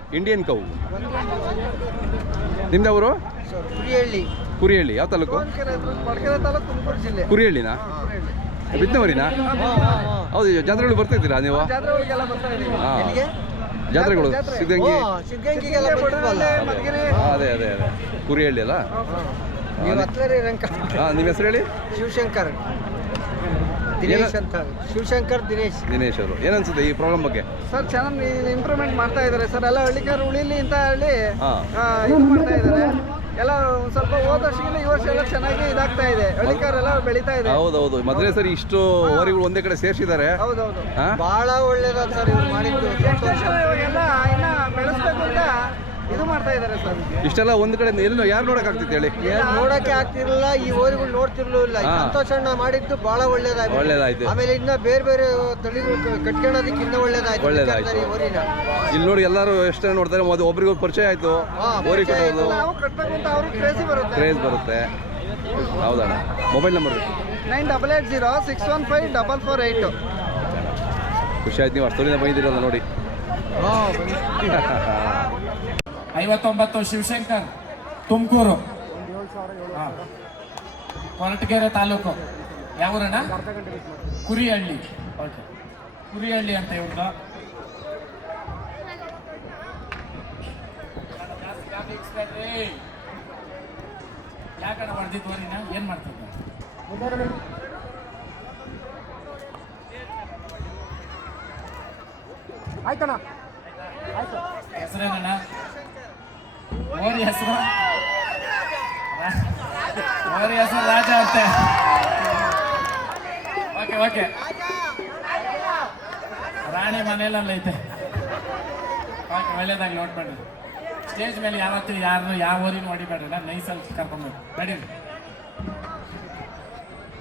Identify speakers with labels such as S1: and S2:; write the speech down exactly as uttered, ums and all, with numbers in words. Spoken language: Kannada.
S1: Indian cow. ನಿಮ್ದವರು?
S2: ಕುರಿಹಳ್ಳಿ.
S1: ಕುರಿಹಳ್ಳಿ ಯಾವ ತಾಲೂಕು?
S2: ಮಡಿಕೇರಿ ತಾಲೂಕು, ತುಮಕೂರು ಜಿಲ್ಲೆ.
S1: ಕುರಿಹಳ್ಳಿನಾ? ಬಿದ್ದವರಿನಾ? ಹೌದು, ಜಾತ್ರೆಗಳು ಬರ್ತಾಯಿದ್ದೀರಾ ನೀವು?
S2: ಜಾತ್ರೆಗಳಿಗೆಲ್ಲ ಬರ್ತಾ ಇದೀವಿ.
S1: ಹಾಂ, ಜಾತ್ರೆಗಳು ಸಿದ್ಧಂಗಿ.
S2: ಸಿದ್ಧಗಂಗೆಗೆಲ್ಲ ಬರ್ತೀವಲ್ಲ.
S1: ಹಾಂ, ಅದೇ ಅದೇ ಅದೇ ಕುರಿಹಳ್ಳಿ ಅಲ್ಲ?
S2: ನೀವು ಹತ್ತಲೇ ರಂಕ.
S1: ಹಾಂ, ನಿಮ್ಮ ಹೆಸರು ಹೇಳಿ?
S2: ಶಿವಶಂಕರ್ ದಿನೇಶ್ ಅಂತ. ಶಿವಶಂಕರ್ ದಿನೇಶ್.
S1: ದಿನೇಶ್ ಅವರು. ಏನನ್ಸುತ್ತೆ ಈ ಪ್ರಾಬ್ಲಮ್ ಬಗ್ಗೆ?
S2: ಸರ್ ಚೆನ್ನಾಗಿ ಇಂಪ್ರೂವ್ಮೆಂಟ್ ಮಾಡ್ತಾ ಇದ್ದಾರೆ ಸರ್. ಎಲ್ಲ ಹಳ್ಳಿಕಾರು ಉಳಿಲಿ ಅಂತ ಹೇಳಿ
S1: ಹಾಂ,
S2: ಇದು ಮಾಡ್ತಾ ಇದ್ದಾರೆ. ಎಲ್ಲ ಒಂದು ಸ್ವಲ್ಪ ಹೋದ ವರ್ಷಕ್ಕಿಂತ ಈ ವರ್ಷ ಎಲ್ಲ ಚೆನ್ನಾಗಿ ಇದಾಗ್ತಾ ಇದೆ. ಹಳ್ಳಿಕಾರೆಲ್ಲ ಬೆಳೀತಾ ಇದೆ.
S1: ಹೌದೌದು. ಮೊದಲೇ ಸರಿ ಇಷ್ಟು ಓರಿಗಳು ಒಂದೇ ಕಡೆ ಸೇರಿಸಿದ್ದಾರೆ.
S2: ಹೌದೌದು,
S1: ಹಾಂ,
S2: ಬಹಳ ಒಳ್ಳೇದ ಸರ್ ಇವ್ರು ಮಾಡಿದ್ದು. ಇವಾಗೆಲ್ಲ ಇನ್ನ ಬೆಳೆಸ್ಬೇಕು ಅಂತ ಇದು ಮಾಡ್ತಾ ಇದ್ದಾರೆ ಸರ್.
S1: ಇಷ್ಟೆಲ್ಲ ಒಂದ್ ಕಡೆ ಎಲ್ಲೋ ಯಾರು ನೋಡಕ್ ಆಗ್ತಿತ್ತು ಹೇಳಿ?
S2: ನೋಡಕ್ಕೆ ಆಗ್ತಿರ್ಲಿಲ್ಲ, ಈ ಓರಿಗಳು ನೋಡ್ತಿರ್ಲಿಲ್ಲ.
S1: ಹಾ.
S2: ಸಂತೋಷಣ್ಣ ಮಾಡಿದ್ದು ಬಹಳ ಒಳ್ಳೇದಾಯ್ತು.
S1: ಒಳ್ಳೇದಾಯ್ತು.
S2: ಆಮೇಲೆ ಇನ್ನ ಬೇರೆ ಬೇರೆ ತಳಿಗಳು ಕಟ್ಕೊಳ್ಳೋದಕ್ಕೆ ಇನ್ನ ಒಳ್ಳೇದಾಯ್ತು.
S1: ಒಳ್ಳೇದಾಯ್ತು.
S2: ಈ ಓರಿನ
S1: ಇಲ್ಲಿ ನೋಡಿ ಎಲ್ಲರೂ ಎಷ್ಟು ನೋಡ್ತಾರೆ. ಮೊದಲು ಒಬ್ರಿಗೆ ಪರಿಚಯ ಆಯ್ತು, ಓರಿ ಕಟ್ಟೋದು
S2: ನಾವು ಕಟ್ಬೇಕು ಅಂತ ಅವ್ರಿಗೆ ಕ್ರೇಜಿ ಬರುತ್ತೆ.
S1: ಕ್ರೇಜ್ ಬರುತ್ತೆ. ಹೌದಣ್ಣ. Mobile number
S2: nine double eight zero six one five double four eight.
S1: ಖುಷಿ ಆಯ್ತು, ನೀವು ಅಷ್ಟೊಂದಿನ ಬಂದಿದ್ದೀರಲ್ಲ ನೋಡಿ.
S3: ಐವತ್ತೊಂಬತ್ತು ಶಿವಶಂಕರ್, ತುಮಕೂರು, ಕೊರಟಗೆರೆ ತಾಲೂಕು. ಯಾವೂರಣ್ಣ? ಕುರಿಹಳ್ಳಿ. ಓಕೆ, ಕುರಿಹಳ್ಳಿ ಅಂತ ಇವ್ರದ್ದು. ಯಾಕಣ್ಣ ಹೊಡೆದಿದ್ದು ವರಿನ? ಏನು ಮಾಡ್ತಿದ್ದ?
S2: ಆಯ್ತಣ್ಣ.
S3: ಹೆಸರೇನಣ್ಣ? ಓರಿ ಹೆಸರು? ಓರಿ ಹೆಸರು ರಾಜ ಅಂತೆ. ಓಕೆ ಓಕೆ, ರಾಣಿ ಮನೆಯಲ್ಲ ಐತೆ. ಓಕೆ, ಒಳ್ಳೇದಾಗಿ ನೋಡ್ಬೇಡಿ. ಸ್ಟೇಜ್ ಮೇಲೆ ಯಾವತ್ತೂ ಯಾರು ಯಾವ ಊರಿನ ಹೊಡಿಬೇಡ್ರಿ, ನೈಸಲ್ಲಿ ಕರ್ಕೊಂಡ್ಬೇಕು. ನಡೀರಿ.